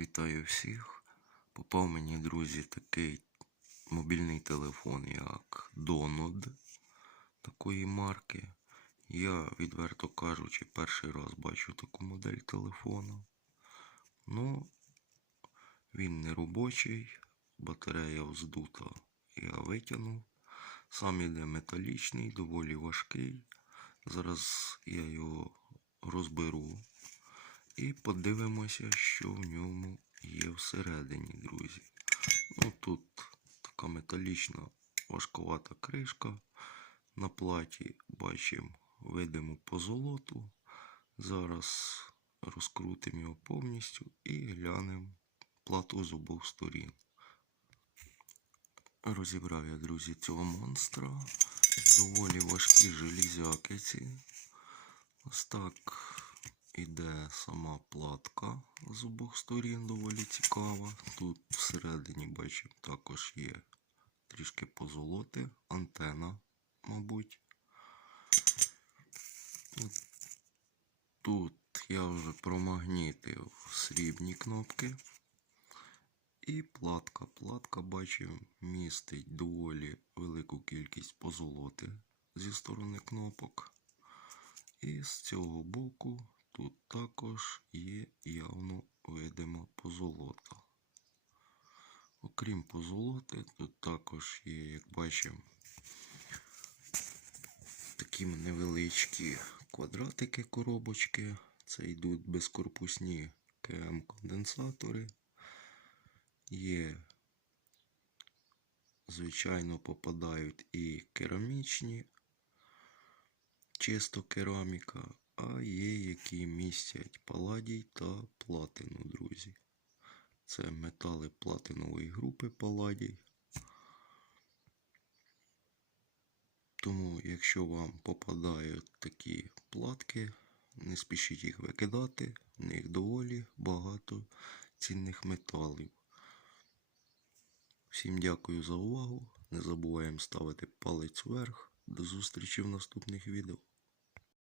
Вітаю всіх. Попав мені, друзі, такий мобільний телефон, як Donod такої марки. Я, відверто кажучи, перший раз бачу таку модель телефону. Ну, він не робочий, батарея вздута. Я витягнув. Сам іде металічний, доволі важкий. Зараз я його розберу. І подивимося, що в ньому є всередині, друзі. Ну тут така металічна важковата кришка. На платі бачимо видиму позолоту. Зараз розкрутимо його повністю і глянемо плату з обох сторін. Розібрав я, друзі, цього монстра. Доволі важкі железяки ці. Ось так іде сама платка з обох сторін, доволі цікава. Тут всередині бачимо також є трішки позолоти, антена, мабуть. Тут я вже промагнітив срібні кнопки. І платка. Платка, бачимо, містить доволі велику кількість позолоти зі сторони кнопок. І з цього боку тут також є явно видима позолота. Окрім позолоти, тут також є, як бачимо, такі невеличкі квадратики коробочки. Це йдуть безкорпусні КМ-конденсатори. Є, звичайно, попадають і керамічні, чисто кераміка, а є, які містять паладій та платину, друзі. Це метали платинової групи паладій. Тому, якщо вам попадають такі платки, не спішіть їх викидати, в них доволі багато цінних металів. Всім дякую за увагу. Не забуваємо ставити палець вверх. До зустрічі в наступних відео.